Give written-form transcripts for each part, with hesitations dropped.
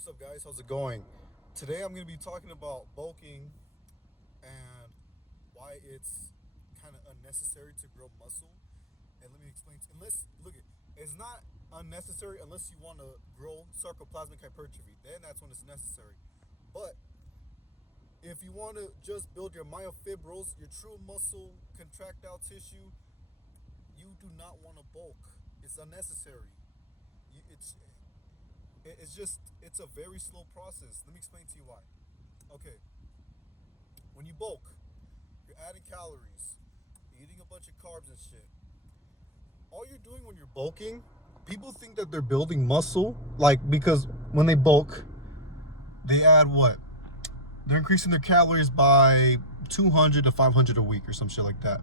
What's up, guys? How's it going? Today I'm going to be talking about bulking and why it's kind of unnecessary to grow muscle. And let me explain. Unless, look, it's not unnecessary unless you want to grow sarcoplasmic hypertrophy. Then that's when it's necessary. But if you want to just build your myofibrils, your true muscle contractile tissue, you do not want to bulk. It's unnecessary. It's it's a very slow process. Let me explain to you why. Okay, when you bulk, you're adding calories, you're eating a bunch of carbs and shit. All you're doing when you're bulking, people think that they're building muscle, like because when they bulk, they add what? They're increasing their calories by 200 to 500 a week or some shit like that.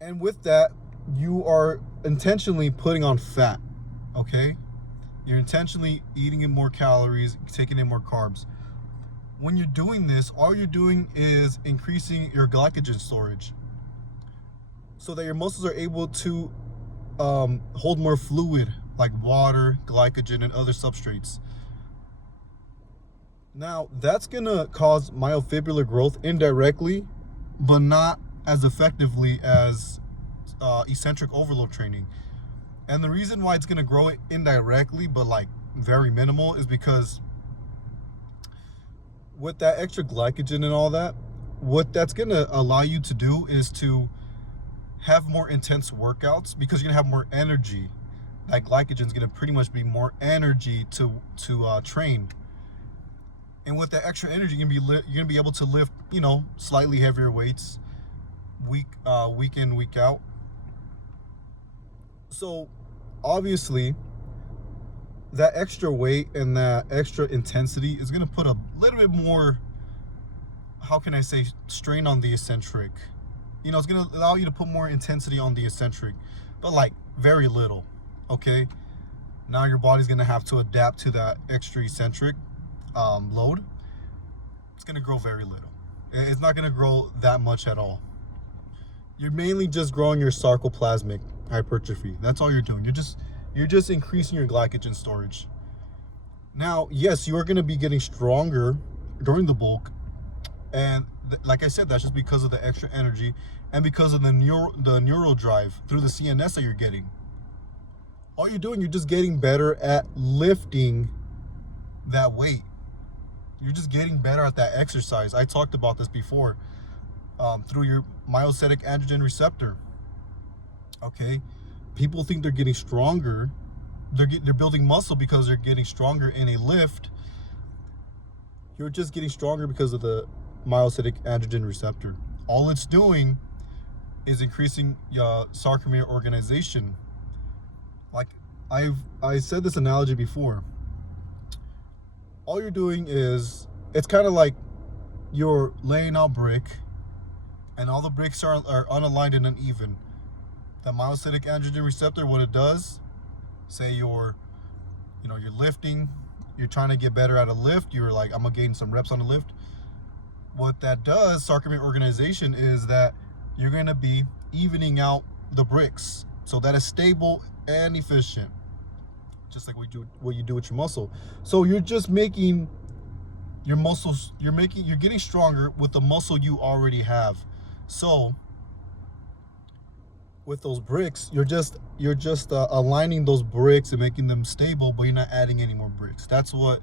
And with that, you are intentionally putting on fat, okay? You're intentionally eating in more calories, taking in more carbs. When you're doing this, all you're doing is increasing your glycogen storage so that your muscles are able to hold more fluid like water, glycogen, and other substrates. Now, that's going to cause myofibrillar growth indirectly, but not as effectively as eccentric overload training. And the reason why it's going to grow it indirectly, but like very minimal, is because with that extra glycogen and all that, what that's going to allow you to do is to have more intense workouts because you're going to have more energy. That glycogen is going to pretty much be more energy to train. And with that extra energy, you're going to be able to lift, slightly heavier weights week in, week out. So obviously that extra weight and that extra intensity is going to put a little bit more, how can I say, strain on the eccentric. It's going to allow you to put more intensity on the eccentric, but like very little. Okay, now your body's going to have to adapt to that extra eccentric load. It's going to grow very little. It's not going to grow that much at all. You're mainly just growing your sarcoplasmic hypertrophy. That's all you're doing. You're just increasing your glycogen storage. Now, yes, you are going to be getting stronger during the bulk, and like I said, that's just because of the extra energy and because of the neural drive through the CNS that you're getting. All you're doing, you're just getting better at lifting that weight. You're just getting better at that exercise. I talked about this before. Through your myostatic androgen receptor. Okay, people think they're getting stronger. They're building muscle because they're getting stronger in a lift. You're just getting stronger because of the myostatic androgen receptor. All it's doing is increasing sarcomere organization. Like I said this analogy before. All you're doing is, it's kind of like you're laying out brick, and all the bricks are unaligned and uneven. The myostatic androgen receptor, what it does, say you're lifting, you're trying to get better at a lift, you're like, I'm gonna gain some reps on the lift. What that does, sarcomere organization, is that you're gonna be evening out the bricks so that it's stable and efficient, just like what you do with your muscle. So you're just making your muscles, you're getting stronger with the muscle you already have. So with those bricks, you're just aligning those bricks and making them stable, but you're not adding any more bricks. That's what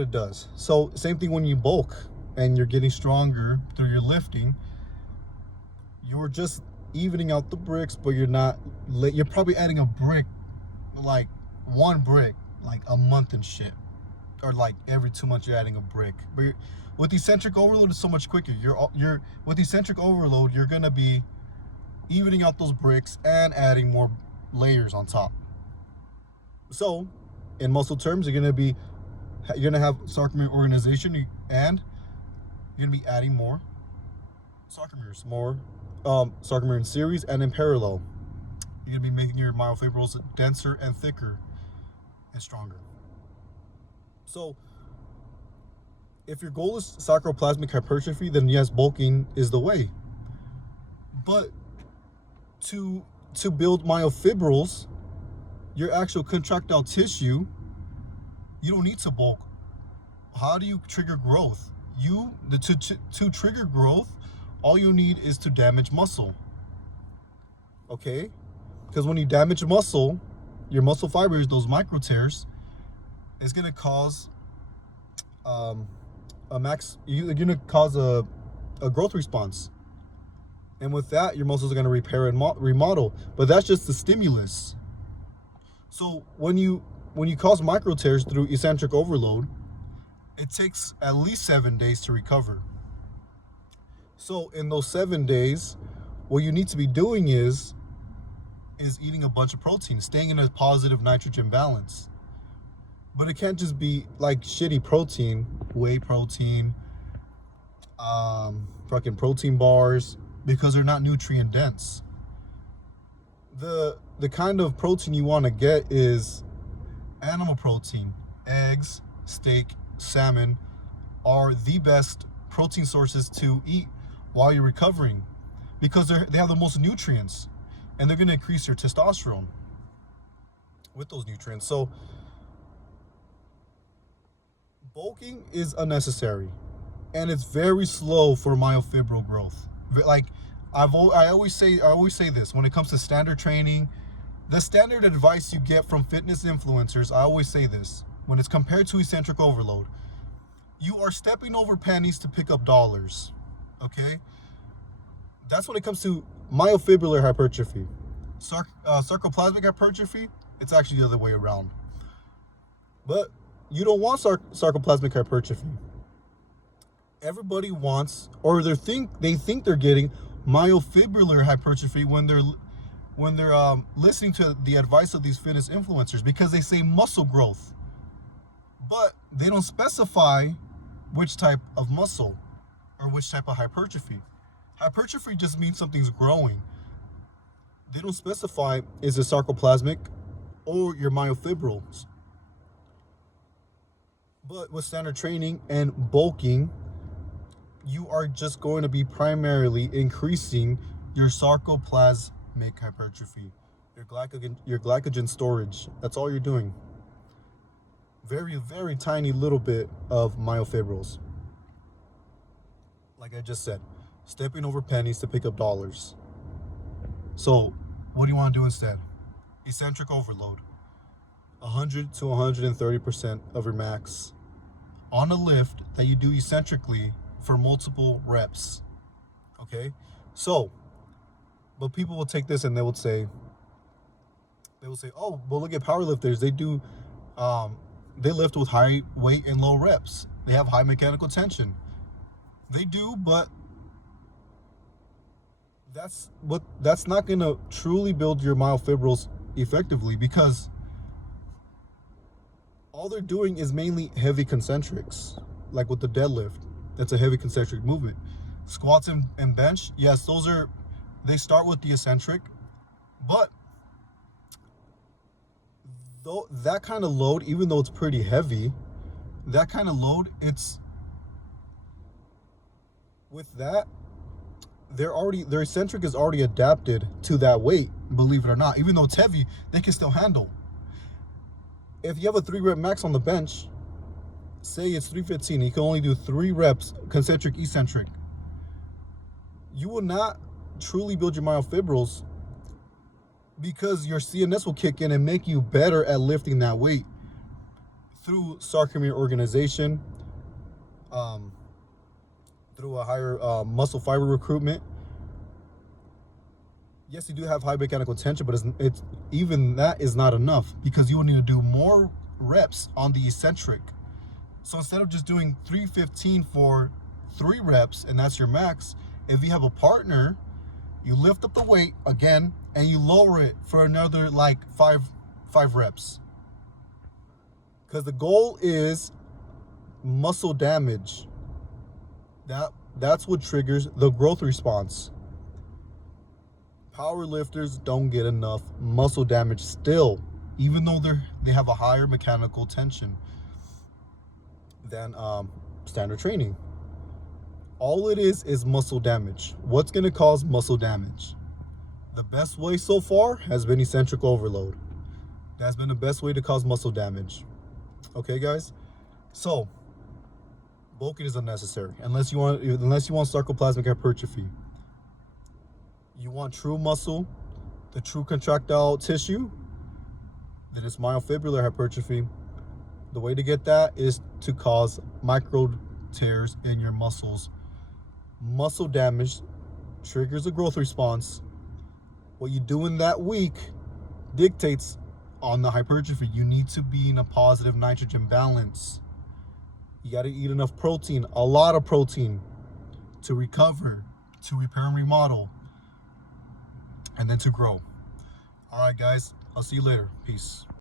it does. So same thing when you bulk and you're getting stronger through your lifting, you're just evening out the bricks, but you're probably adding a brick, like one brick, like a month and shit, or like every 2 months you're adding a brick. But with eccentric overload, it's so much quicker. You're with eccentric overload, you're gonna be evening out those bricks and adding more layers on top. So in muscle terms, you're gonna have sarcomere organization, and you're gonna be adding more sarcomeres, more sarcomere in series and in parallel. You're gonna be making your myofibrils denser and thicker and stronger. So if your goal is sarcoplasmic hypertrophy, then yes, bulking is the way. But to build myofibrils, your actual contractile tissue, you don't need to bulk. How do you trigger growth? To trigger growth, all you need is to damage muscle. Okay? Because when you damage muscle, your muscle fibers, those micro tears, is going to cause you're going to cause a growth response. And with that, your muscles are going to repair and remodel. But that's just the stimulus. So when you cause micro tears through eccentric overload, it takes at least 7 days to recover. So in those 7 days, what you need to be doing is eating a bunch of protein, staying in a positive nitrogen balance. But it can't just be like shitty protein, whey protein, fucking protein bars, because they're not nutrient dense. The kind of protein you want to get is animal protein. Eggs, steak, salmon are the best protein sources to eat while you're recovering, because they have the most nutrients, and they're going to increase your testosterone with those nutrients. So bulking is unnecessary, and it's very slow for myofibril growth. Like I always say this when it comes to standard training, the standard advice you get from fitness influencers, I always say this, when it's compared to eccentric overload, you are stepping over pennies to pick up dollars. Okay? That's when it comes to myofibrillar hypertrophy. Sarcoplasmic hypertrophy, it's actually the other way around. But you don't want sarcoplasmic hypertrophy. Everybody wants, or they think they're getting myofibrillar hypertrophy when they're listening to the advice of these fitness influencers, because they say muscle growth, but they don't specify which type of muscle or which type of hypertrophy. Hypertrophy just means something's growing. They don't specify is it sarcoplasmic or your myofibrils. But with standard training and bulking, you are just going to be primarily increasing your sarcoplasmic hypertrophy, your glycogen storage. That's all you're doing. Very, very tiny little bit of myofibrils. Like I just said, stepping over pennies to pick up dollars. So what do you want to do instead? Eccentric overload. 100 to 130% of your max on a lift that you do eccentrically for multiple reps. Okay? So, but people will take this and they will say, oh, well, look at powerlifters. They lift with high weight and low reps. They have high mechanical tension. They do, but that's not going to truly build your myofibrils effectively, because all they're doing is mainly heavy concentrics, like with the deadlift. That's a heavy concentric movement. Squats and bench, yes, they start with the eccentric, but though that kind of load, even though it's pretty heavy, that kind of load, it's with that, their eccentric is already adapted to that weight, believe it or not. Even though it's heavy, they can still handle. If you have a 3-rep max on the bench, say it's 315, you can only do 3 reps concentric eccentric, you will not truly build your myofibrils, because your CNS will kick in and make you better at lifting that weight through sarcomere organization, through a higher muscle fiber recruitment. Yes, you do have high mechanical tension, but it's even that is not enough, because you will need to do more reps on the eccentric. So instead of just doing 315 for 3 reps and that's your max, if you have a partner, you lift up the weight again and you lower it for another like 5 reps. Because the goal is muscle damage. That's what triggers the growth response. Power lifters don't get enough muscle damage still, even though they have a higher mechanical tension than standard training. All it is muscle damage. What's going to cause muscle damage? The best way so far has been eccentric overload. That's been the best way to cause muscle damage. Okay, guys? So, bulking is unnecessary unless you want sarcoplasmic hypertrophy. You want true muscle, the true contractile tissue, then it's myofibrillar hypertrophy. The way to get that is to cause micro tears in your muscles. Muscle damage triggers a growth response. What you do in that week dictates on the hypertrophy. You need to be in a positive nitrogen balance. You got to eat enough protein, a lot of protein, to recover, to repair and remodel, and then to grow. All right, guys, I'll see you later. Peace.